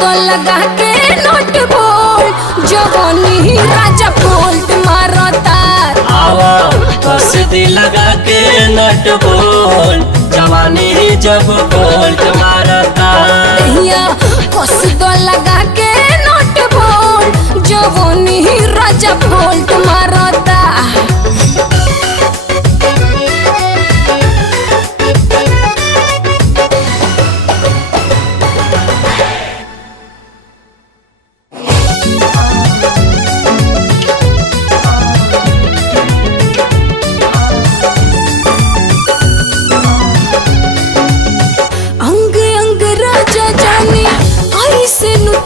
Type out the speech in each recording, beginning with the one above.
दो लगा के नोट बोल जवानी राजा बोल्ट मारता। आवा कसदी लगा के नट बोल जवानी जब बोल्ट मारता। कस दो लगा के नोट बोल जवानी राजा बोल्ट मारता।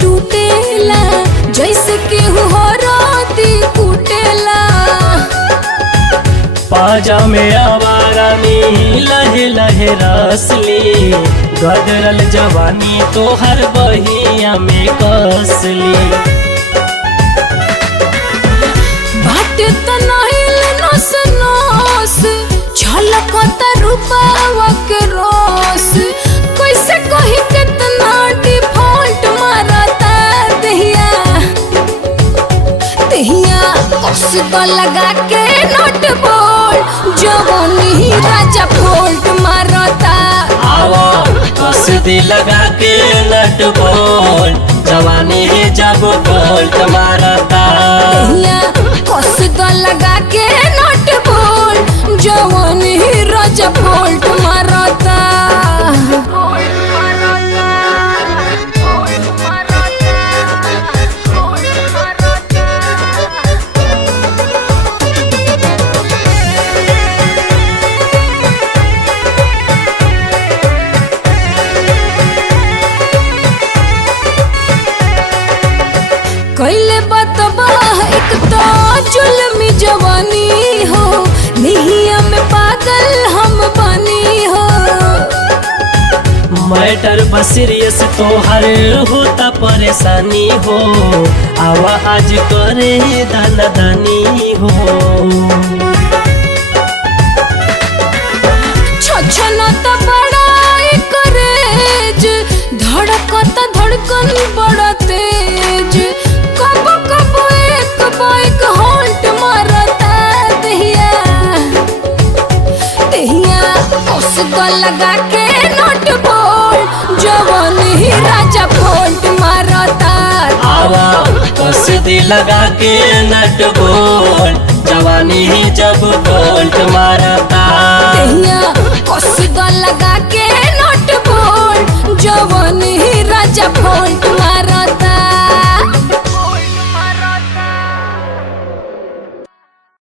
टूटेला जैसे केहू हराती कुटेला। पाजा में आवारानी लहे लहे रसली गदरल जवानी तो हर बहिया में कसली। बाटे तनाइल नस नस झलकता रूपावा के रस कैसे कही कितना डिफॉल्ट मारता। दहिया कस दो लगा के नोट बोल जवानी राजा बोल्ट मारता। आवा कसदी लगा के नट बोल जवानी जब बोल्ट मारता। कस दो लगा के नोट बोल जवानी राजा बोल्ट मारता। कैले बतबा एक तो जुल्मी जवानी हो निहिया में पागल हम बनी हो। मैटर बसीरियस तो हर होता परेशानी हो आवा आज करे दाना दानी हो। छछनता बड़ा करेज धड़कता धड़कन बड़ा तेज कब कब एक बाइक हॉल्ट मारता। दहिया कस दो लगा के नोट बोल जवानी राजा बोल्ट मारता। आवा कसदी लगा के नट बोल जवानी जब बोल